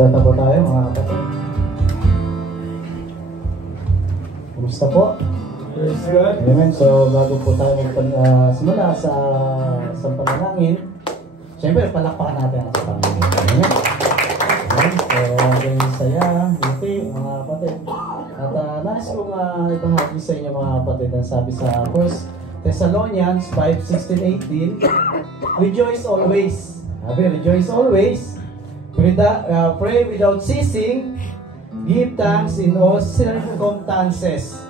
Tata po tayo mga kapatid. Kumusta po? Praise God. Amen. So bago po tayo simula sa panalangin, siyempre palakpakan natin ang sa Panginoon. Amen. Amen. So ang saya, hindi mga kapatid. At nais kong ibahagi sa inyo mga kapatid ang sabi sa 1 Thessalonians 5:16-18, rejoice always. Sabi, rejoice always. Pray without ceasing. Give thanks in all circumstances.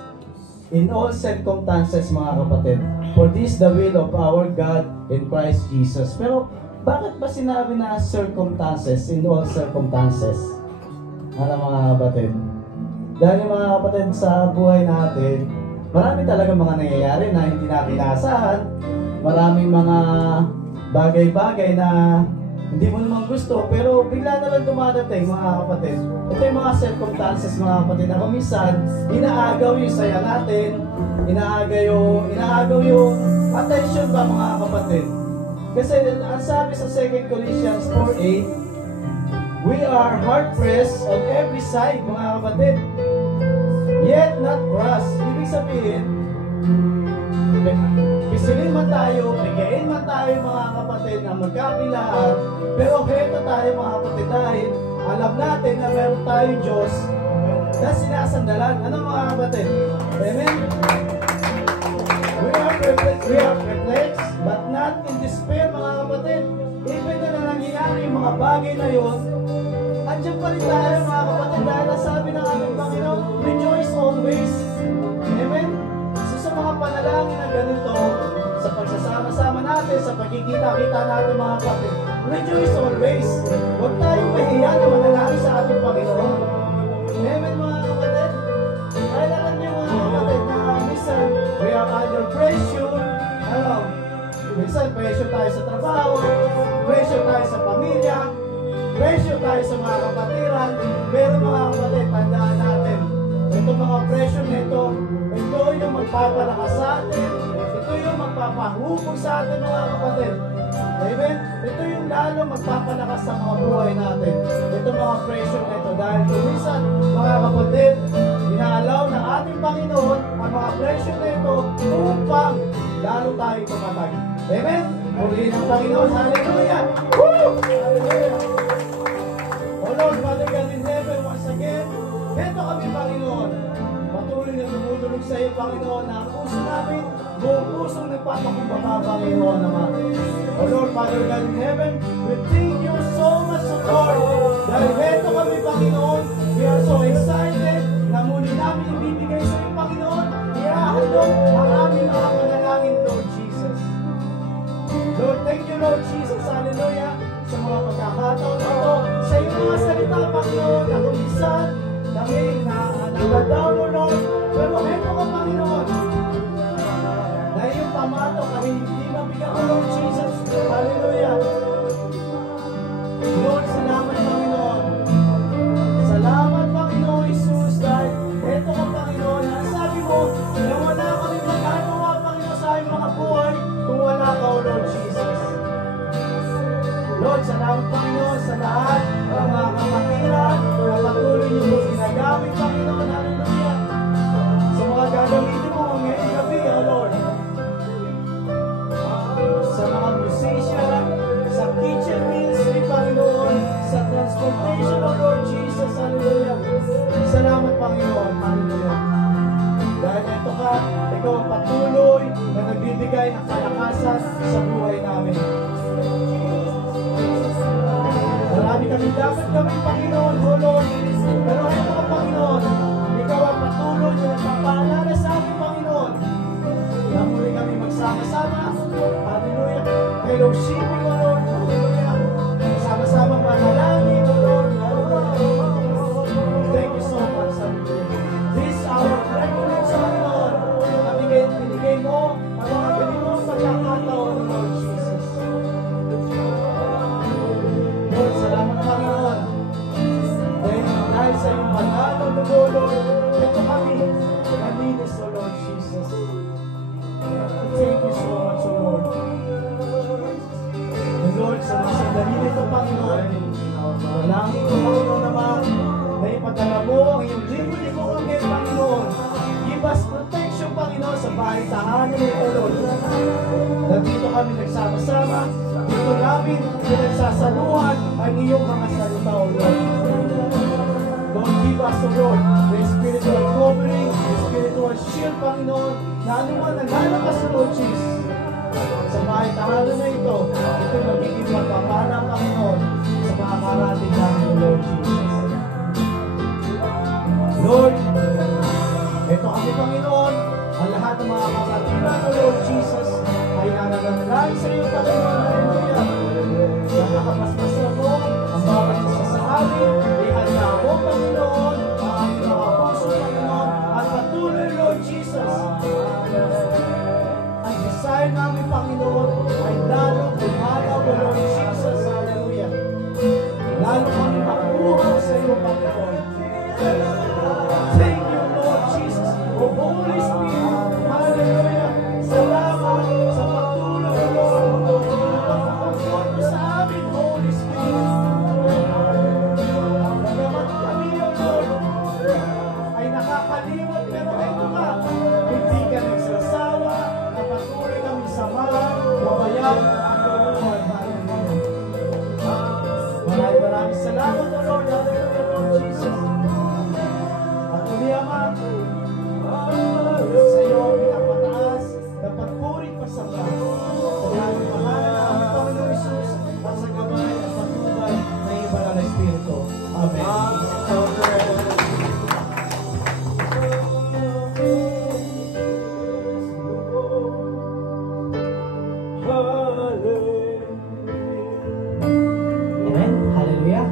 In all circumstances, mga kapatid. For this the will of our God in Christ Jesus. Pero, bakit ba sinabi na circumstances, in all circumstances? Ano mga kapatid? Dahil mga kapatid, sa buhay natin, marami talaga mga nangyayari na hindi natin inaasahan. Maraming mga bagay-bagay na hindi mo naman gusto, pero bigla na lang dumadating mga kapatid. Ito yung mga circumstances mga kapatid na kuminsan, inaagaw yung saya natin, inaagaw yung attention ba mga kapatid. Kasi ang sabi sa 2 Corinthians 4:8, we are hard-pressed on every side mga kapatid, yet not crushed. Ibig sabihin, pisilin man tayo, bigayin man tayo mga kapatid na magkabilaan, pero heto tayo mga kapatid dahil alam natin na meron tayong Diyos na sinasandalan. Ano mga kapatid? Amen? We are perplexed but not in despair mga kapatid. Even na nangyayari yung mga bagay na yun, andyan pa rin tayo mga kapatid dahil nasabi ng aming Panginoon, rejoice always. Amen? Sa mga panalangin na ganito, sa pagsasama-sama natin, sa pagkikita-kita natin mga kapatid, rejoice always. Huwag tayong mahiya na manalangin sa ating Panginoon. Amen mga kapatid? Dahil alam niyo mga kapatid na minsan, we are under pressure. Minsan pressure tayo sa trabaho, pressure tayo sa pamilya, pressure tayo sa mga kapatiran. Pero mga kapatid, tandaan natin, itong mga pressure nito, ito yung magpapalakas sa atin. Ito yung magpapahubog sa atin mga kapatid. Amen? Ito yung lalo magpapalakas sa mga buhay natin. Ito mga pressure na ito. Dahil minsan mga kapatid, inaalaw ng ating Panginoon ang mga pressure na ito upang lalo tayo tumatag. Amen? Purihin ang Panginoon. Hallelujah! Woo! Hallelujah! O Lord, Father God in heaven, once again, ito kami Panginoon. Patuloy na tumutulog sa iyo, Panginoon, na ang puso namin, buong pusong nagpapakumbaba, Panginoon naman. O Lord, Father God in heaven, we thank you so much, Lord. Dahil ito kami, Panginoon, we are so excited na muli namin ibibigay sa iyo, Panginoon, iahandog ang aming mga panalangin, Lord Jesus. Lord, thank you, Lord Jesus, hallelujah, sa mga pagkakataon na ito, sa iyong mga salita, Panginoon, na kumisan, kami na nagadaw mo, Lord, pero ito ka, Panginoon, na iyong pamato kami hindi mabigat, Lord Jesus. Hallelujah. Lord, salamat, Panginoon. Salamat, Panginoon Jesus, dahil ito ka, Panginoon, ang sabi mo, na wala kami magagawa, Panginoon, sa aming mga buhay kung wala ka, Lord Jesus. Lord, salamat, Panginoon, sa lahat ng mga kapatiran na patuloy niyo mo ginagamit, Panginoon. Hallelujah. Sa mga gagamitin mo ngayong gabi, O Lord. Sa mga musician, sa kitchen ministry, Panginoon, sa transportation, O Lord Jesus. Hallelujah. Salamat, Panginoon. Hallelujah. Dahil ito ka, ikaw ang patuloy na nagbibigay ng kalakasan sa buhay namin. Marami kami dapat gawin, Panginoon, O Lord. Pero ito ka, Panginoon, ikaw ang patuloy na nagpapaalala sa amin, Panginoon. Na muli kami magsama-sama. Hallelujah. Fellowshipping, O Lord. Hallelujah. Sama-sama manalangin, O Lord. Hallelujah. Thank you so much, hallelujah. This our privilege, Panginoon, na binigay mo ang mga ganitong pagkakataon, Lord Jesus. Lord, salamat, Panginoon. Dahil sa iyong banal na dugo, Lord, ito kami, nalinis, O Lord Jesus. Thank you so much, O Lord. And Lord, sa mga sandali nito, Panginoon, walang ito, Panginoon, na namin nagsama-sama, dito namin pinagsasaluhan ang iyong mga salita, O Lord. Lord, give us, O Lord, the spiritual covering, the spiritual shield, Panginoon, na anuman ang lalakas, O Lord Jesus. Sa kahit tahanan na ito magiging magpapala, Panginoon, sa mga karating namin, O Lord Jesus. Lord, ito kami, Panginoon, ang lahat ng mga kapatiran, O Lord Jesus, ay nananalangin sa iyo, Panginoon. Hallelujah. Nakakapaspasan mo ang bawat isa sa amin. Ihanda mo, Panginoon, ang aming mga puso, Panginoon, at patuloy, Lord Jesus. Ang desire namin, Panginoon, ay lalo kumalaw, O Lord Jesus. Hallelujah. Lalo kami makuha sa iyo, Panginoon. Thank you, Lord Jesus, O Holy Spirit. Hallelujah. Salamat sa patuloy, Lord. Pagpapagod mo sa amin, Holy Spirit. Bagamat kami, O Lord, ay nakakalimot, pero ito ka. Hindi ka nagsasawa, na patuloy kami samahan, babayan ang Lord. Maraming salamat, O Lord. Hallelujah, Lord Jesus. Hallelujah, Ama. Sa iyo pinapataas, dapat purit pasamba. Sa iyong pangalan ng aming Panginoon Jesus, at sa gabay at patnubay ng iyong banal na Espiritu. Amen. Amen. Hallelujah.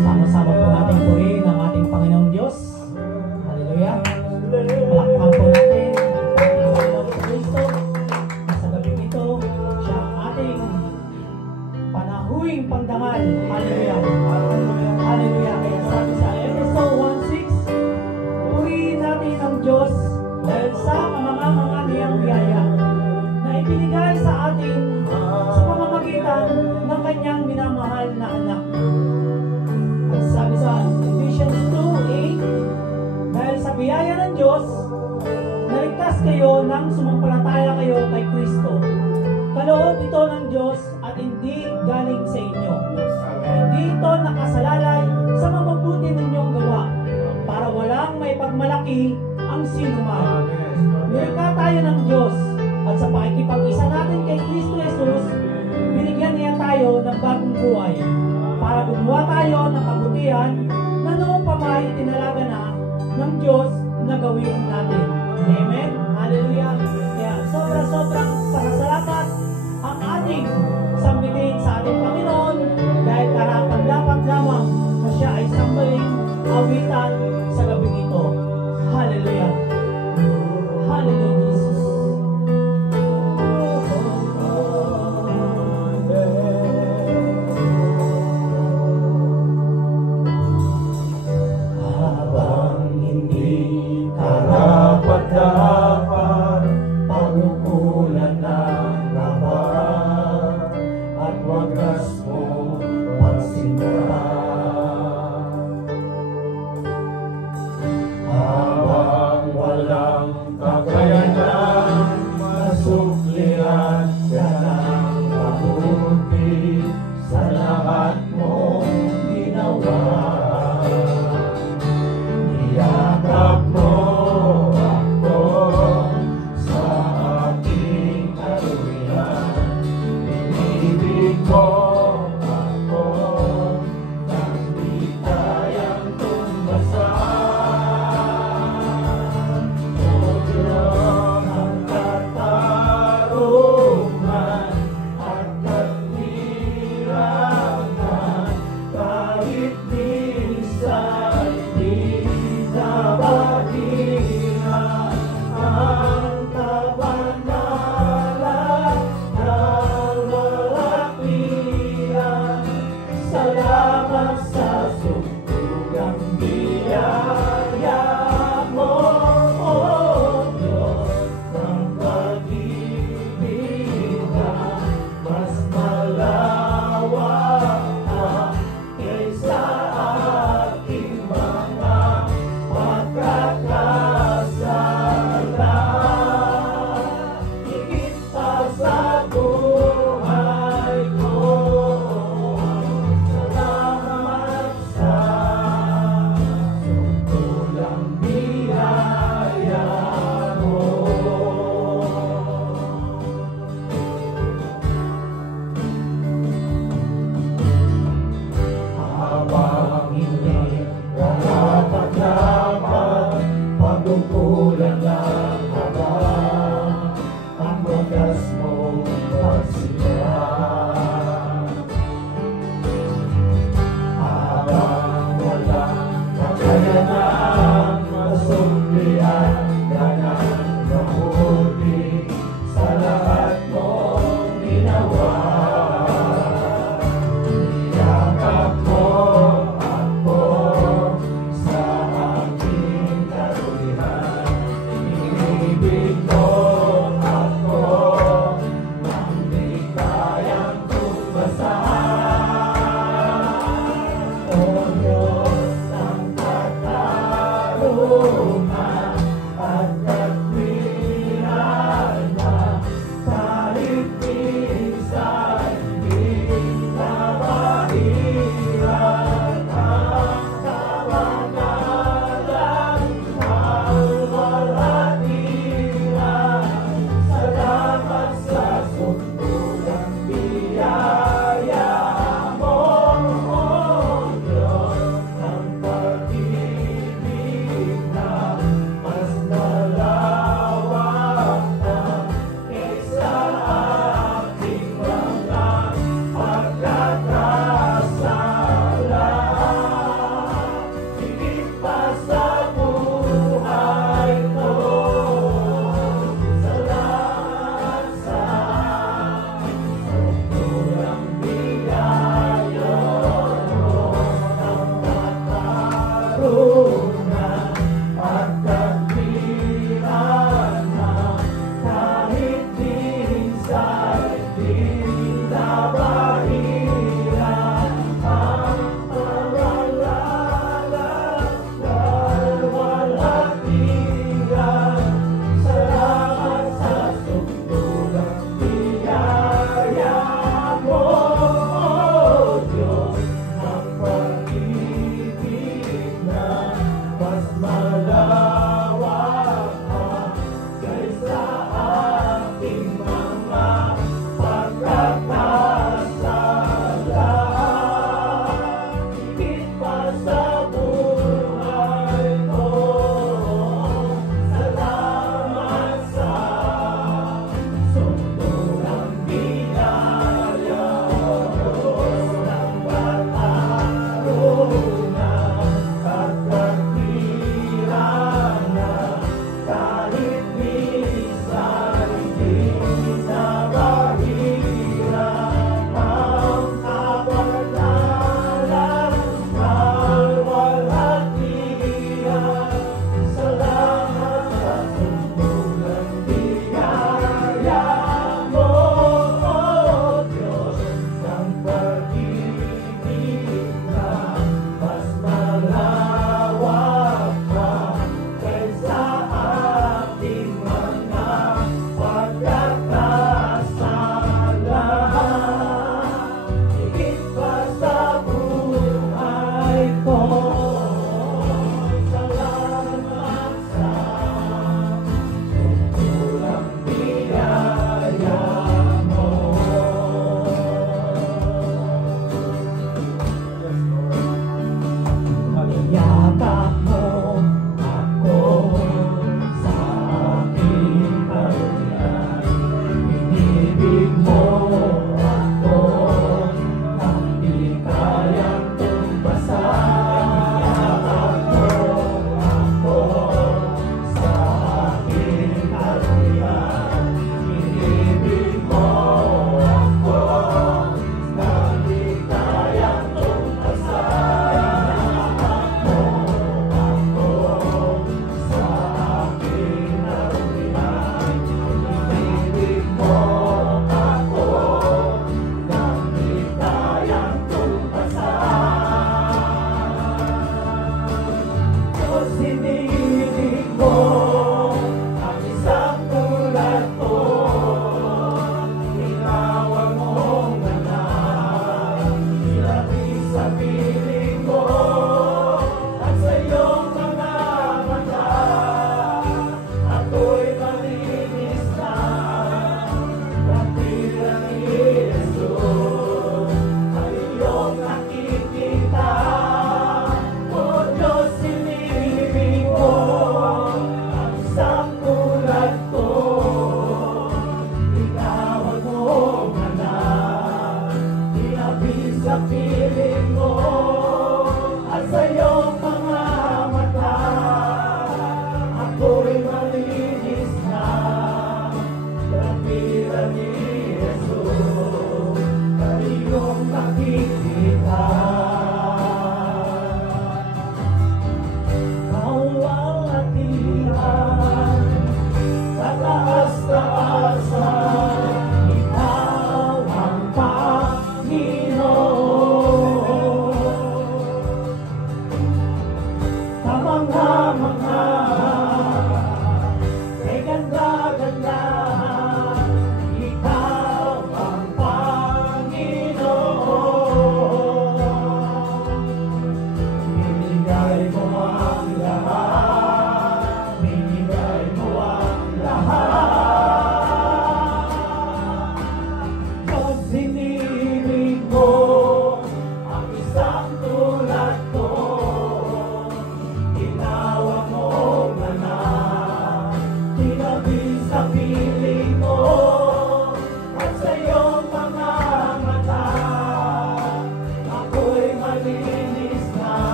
Sama-sama po natin purihin ang ating Panginoong Diyos. Hallelujah. Palakpakan po natin ang ating Panginoong Kristo. Sa gabi ito, siya ang ating panahuing pagdangal. Hallelujah. Hallelujah. Kaya sabi sa Efeso 1:6, purihin natin ang Diyos dahil sa mga niyang biyaya na ibinigay sa atin sa pamamagitan ng kanyang minamahal na anak. At sabi sa Ephesians 2:8, dahil sa biyaya ng Diyos, naligtas kayo nang sumampalataya kayo kay Kristo. Kaloob ito ng Diyos at hindi galing sa inyo. Hindi ito nakasalalay sa mabubuti ninyong gawa, para walang may pagmalaki ang sinuman. Nilikha tayo ng Diyos, at sa pakikipag-isa natin kay Kristo Jesus, binigyan niya tayo ng bagong buhay, para gumawa tayo ng kabutihan na noong pamay tinalaga na ng Diyos na gawin natin. Amen? Hallelujah! Kaya sobrang pasasalamat ang ating sambitin sa ating Panginoon, dahil karapat-dapat lamang na siya ay sambaling awitan sa gabing ito. Hallelujah! Hallelujah, Jesus! Karapat-dapat pagkukulan ng laban at wagas mo pagsindahan. Habang walang kakayanan, masuklian ka ng mabuti sa lahat mong ginawa. Niyakap mo sa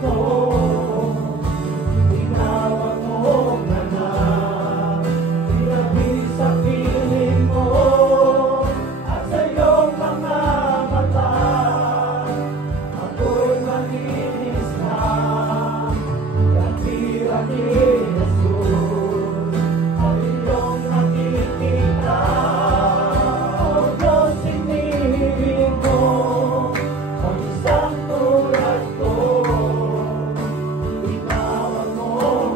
to, tinawag mo anak, tinabi sa piling mo, at sa iyong mga mata, ako'y malinis na, katira ni Jesus, ang iyong nakikita. O Diyos, sinibig mo, ang isang tulad ko, tinawag mo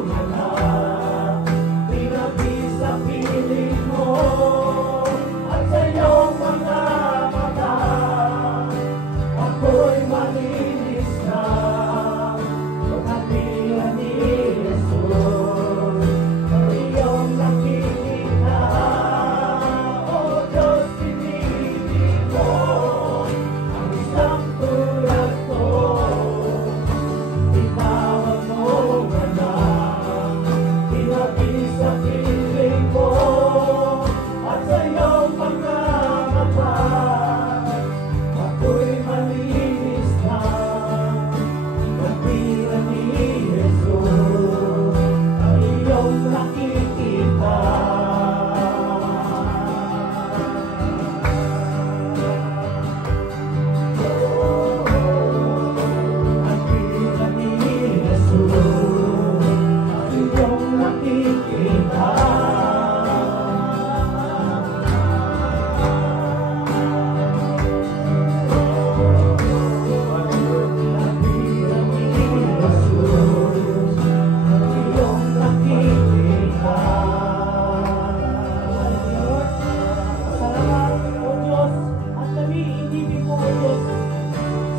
anak, tinabi sa piling mo, at sa iyong mga mata, ako'y malinis na, katira ni Jesus, ang iyong nakikita. O Diyos, sinibig mo, ang isang tulad ko, tinawag mo anak, tinabi sa piling mo, at sa iyong mga mata, ako'y malinis na, katira ni Jesus, ang iyong nakikita. Katira ni Jesus, ang iyong nakikita. Katira ni Jesus, ang iyong nakikita. Salamat, O Diyos, at kami inibig mo, O Diyos.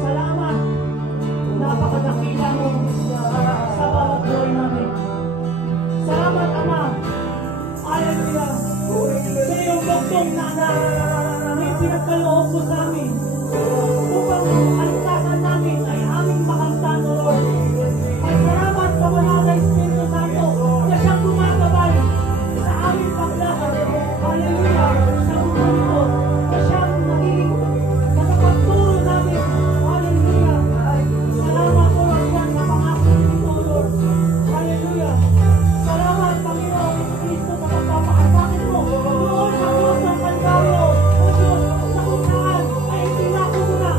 Salamat, napakadakila mo sa bawat buhay namin. Salamat, Ama. Hallelujah. Sa iyong bugtong na anak, may pinagkaloob mo sa amin upang ang kaligtasan namin ay aming makamtan, O Lord. Ay salamat sa banal na Espiritu Santo na siyang gumagabay sa aming paglakad. Hallelujah. Sa mundo nito, na siyang naging nakapagturo namin. Hallelujah. Salamat, O Lord, yan sa pangako nito, O Lord. Hallelujah. Salamat, Panginoon Kristo, sa pagpapakasakit mo doon sa krus ng Kalbaryo. O Diyos, sa kung saan ay itinako mo na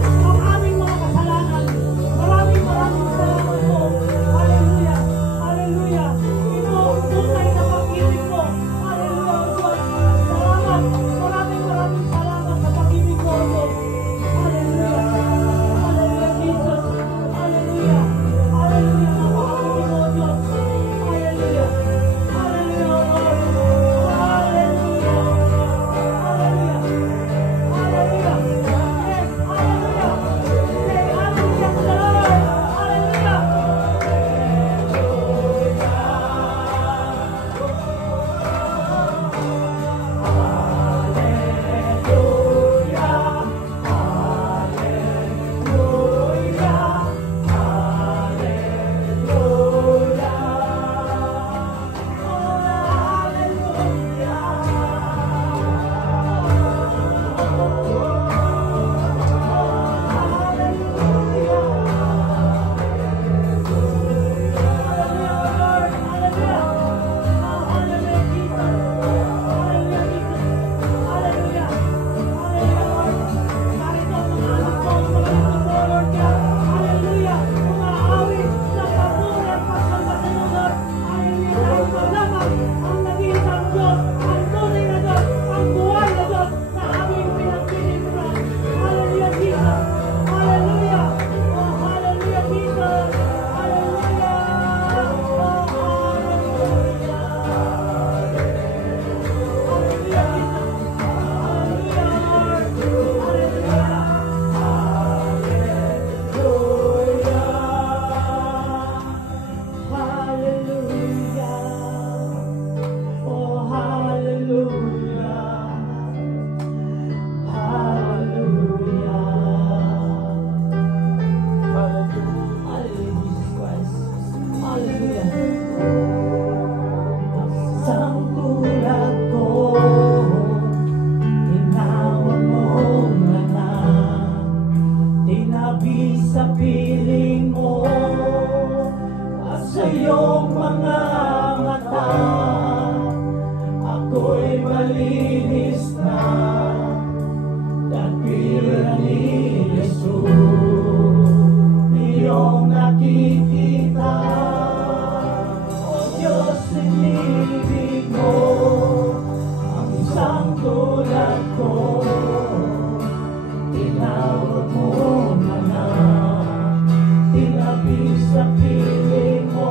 Tinapis sa piling mo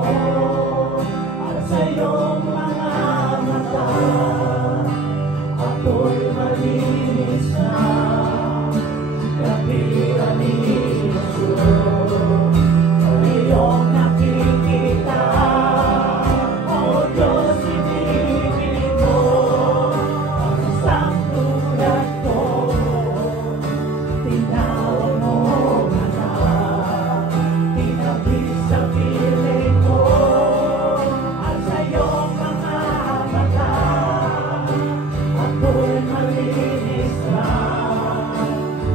at sa iyong mga mata, ako'y malinis na. Kapiran ni Jesus, iyong nakikita. O Diyos, ibigin mo ang isang tulad ko. Tinawag mo anak, tinapis sa piling mo at sa iyong mga mata, ako'y malinis na.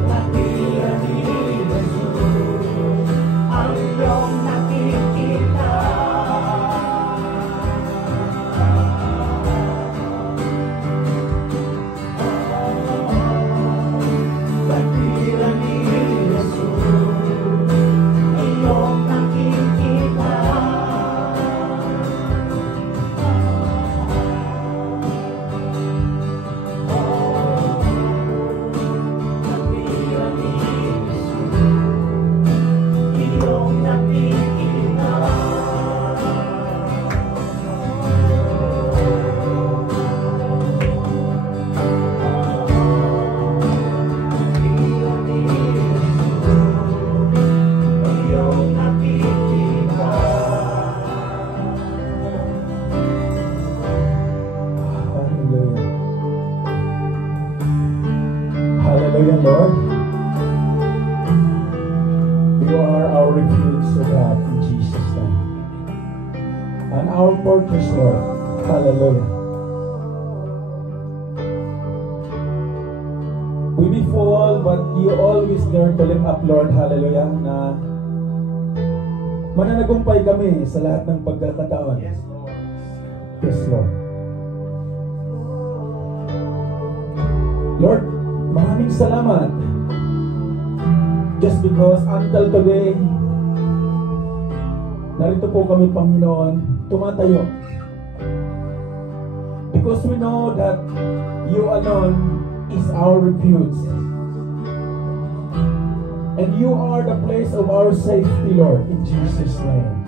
Kapiran ni Jesus, ang iyong nakikita. Kapiran ni Jesus, iyong nakikita. Kapiran ni Jesus, iyong nakikita. Kapiran ni Jesus, iyong nakikita. Hallelujah. Hallelujah, Lord. You are our refuge, O God, in Jesus' name. And our fortress, Lord. Hallelujah. We may fall, but you always there to lift up, Lord. Hallelujah. Na mananagumpay kami sa lahat ng pagkakataon. Yes, Lord. Yes, Lord. Lord, maraming salamat. Just because until today, narito po kami, Panginoon, tumatayo. Because we know that you alone is our refuge. And you are the place of our safety, Lord, in Jesus' name.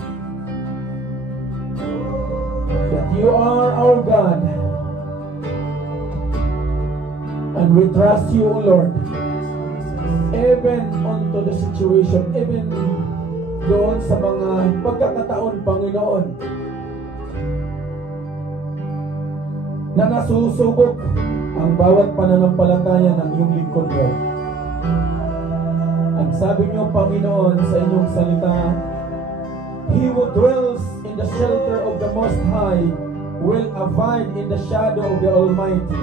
That you are our God. And we trust you, O Lord. Even onto the situation, even doon sa mga pagkakataon, Panginoon, na nasusubok ang bawat pananampalataya ng iyong lingkod, Lord. Ang sabi niyo, Panginoon, sa inyong salita, He who dwells in the shelter of the Most High will abide in the shadow of the Almighty.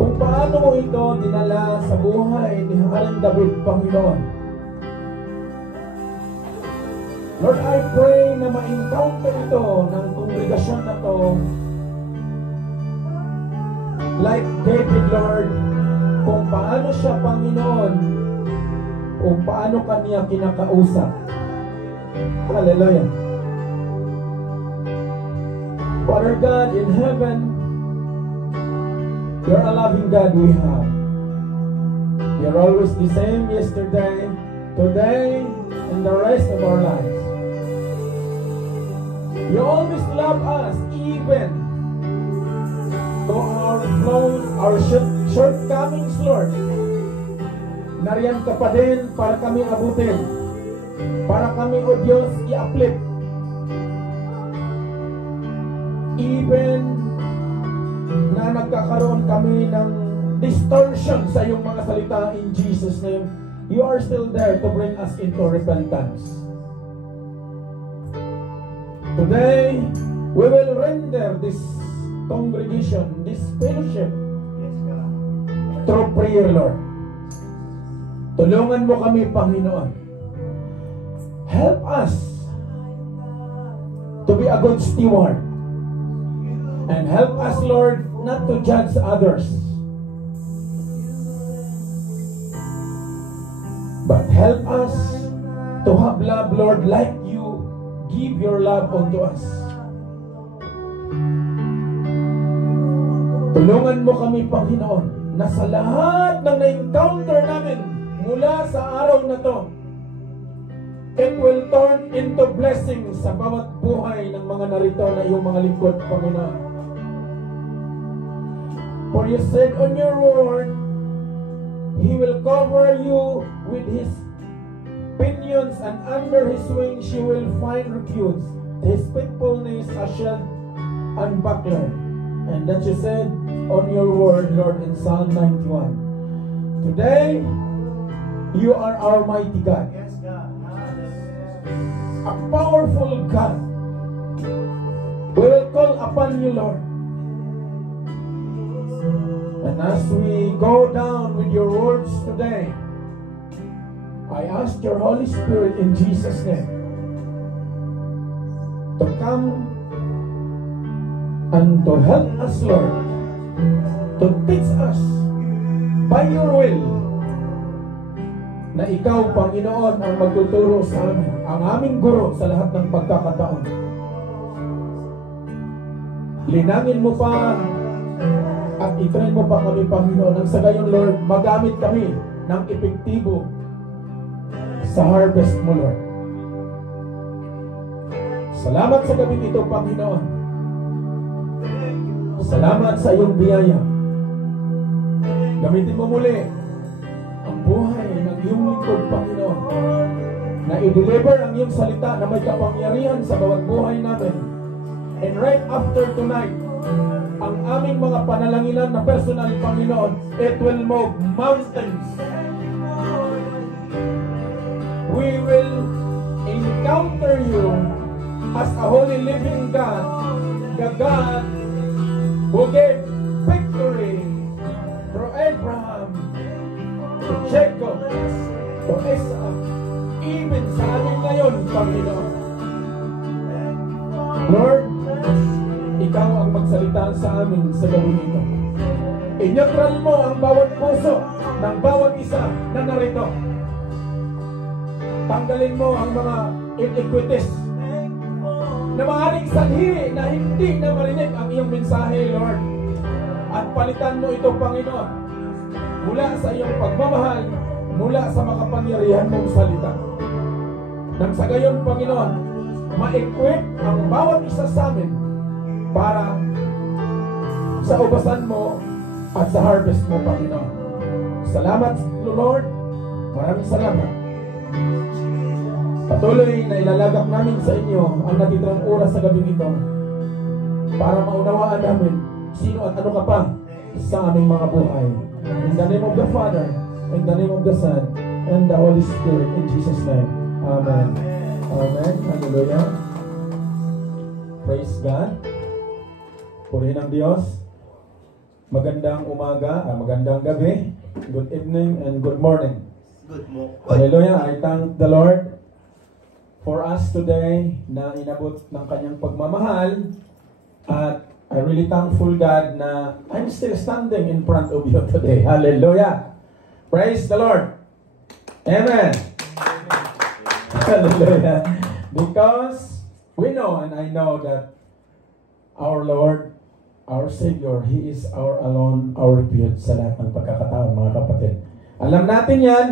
Kung paano mo ito dinala sa buhay ni Haring David, Panginoon. Lord, I pray na ma-encounter ito ng kongregasyon na to like David, Lord, kung paano siya, Panginoon, kung paano kaniya kinakausap. Hallelujah. Father God in heaven, you're a loving God we have. You're always the same yesterday, today, and the rest of our lives. You always love us, even to our flaws, our shortcomings, Lord. Nariyan ka pa din para kami abutin, para kami, O Diyos, i-uplift. Even na nagkakaroon kami ng distortion sa iyong mga salita, in Jesus' name, you are still there to bring us into repentance. Today, we will render this congregation, this fellowship, through prayer, Lord. Tulungan mo kami, Panginoon. Help us to be a good steward. And help us, Lord, not to judge others. But help us to have love, Lord, like you give your love unto us. Tulungan mo kami, Panginoon, na sa lahat ng na-encounter namin mula sa araw na to, it will turn into blessings sa bawat buhay ng mga narito na iyong mga lingkod, Panginoon. For you said on your word, He will cover you with His pinions, and under His wings you will find refuge. His faithfulness a shield and buckler. And that you said on your word, Lord, in Psalm 91. Today, you are our mighty God. Yes, God. A powerful God. We will call upon you, Lord. And as we go down with your words today, I ask your Holy Spirit in Jesus' name to come and to help us, Lord, to teach us by your will na ikaw, Panginoon, ang magtuturo sa amin, ang aming guro sa lahat ng pagkakataon. Linangin mo pa at itrain mo pa kami, Panginoon, nang sa gayon, Lord, magamit kami ng epektibo sa harvest mo, Lord. Salamat sa gabi ito, Panginoon. Salamat sa iyong biyaya. Gamitin mo muli ang buhay ng iyong lingkod, Panginoon, na i-deliver ang iyong salita na may kapangyarihan sa bawat buhay namin. And right after tonight, ang aming mga panalanginan na personal, Panginoon, it will move mountains. We will encounter you as a holy living God, the God who gave victory through Abraham, to Jacob, to Isaac, even sa amin ngayon, Panginoon. Lord, ikaw ang magsalita sa amin sa gawin ito. Inyatral mo ang bawat puso ng bawat isa na narito. Tanggalin mo ang mga iniquities na maaaring sanhi na hindi na marinig ang iyong mensahe, Lord. At palitan mo ito, Panginoon, mula sa iyong pagmamahal, mula sa makapangyarihan mong salita. Nang sa gayon, Panginoon, ma-equip ang bawat isa sa amin para sa ubasan mo at sa harvest mo, Panginoon. Salamat, Lord. Maraming salamat. Patuloy na ilalagak namin sa inyo ang natitirang oras sa gabing ito para maunawaan namin sino at ano ka pa sa aming mga buhay. In the name of the Father, in the name of the Son, and the Holy Spirit, in Jesus' name. Amen. Amen. Hallelujah. Praise God. Purihin ang Diyos. Magandang umaga, magandang gabi, good evening, and good morning. Good morning. Hallelujah. I thank the Lord for us today na inabot ng kanyang pagmamahal, at I really thankful God na I'm still standing in front of you today. Hallelujah. Praise the Lord. Amen. Hallelujah. Because we know, and I know that our Lord, our Savior, He is our alone, our refuge sa lahat ng pagkakataon, mga kapatid. Alam natin yan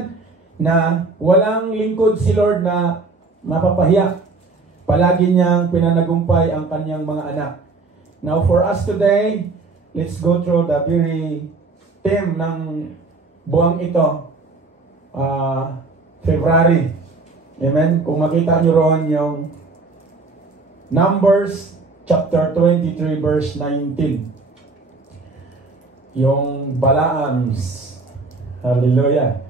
na walang lingkod si Lord na mapapahiya. Palagi niyang pinanagumpay ang kanyang mga anak. Now for us today, let's go through the very theme ng buwang ito, February. Amen? Kung makita nyo roon yung Numbers chapter 23 verse 19. Yung Balaams. Hallelujah.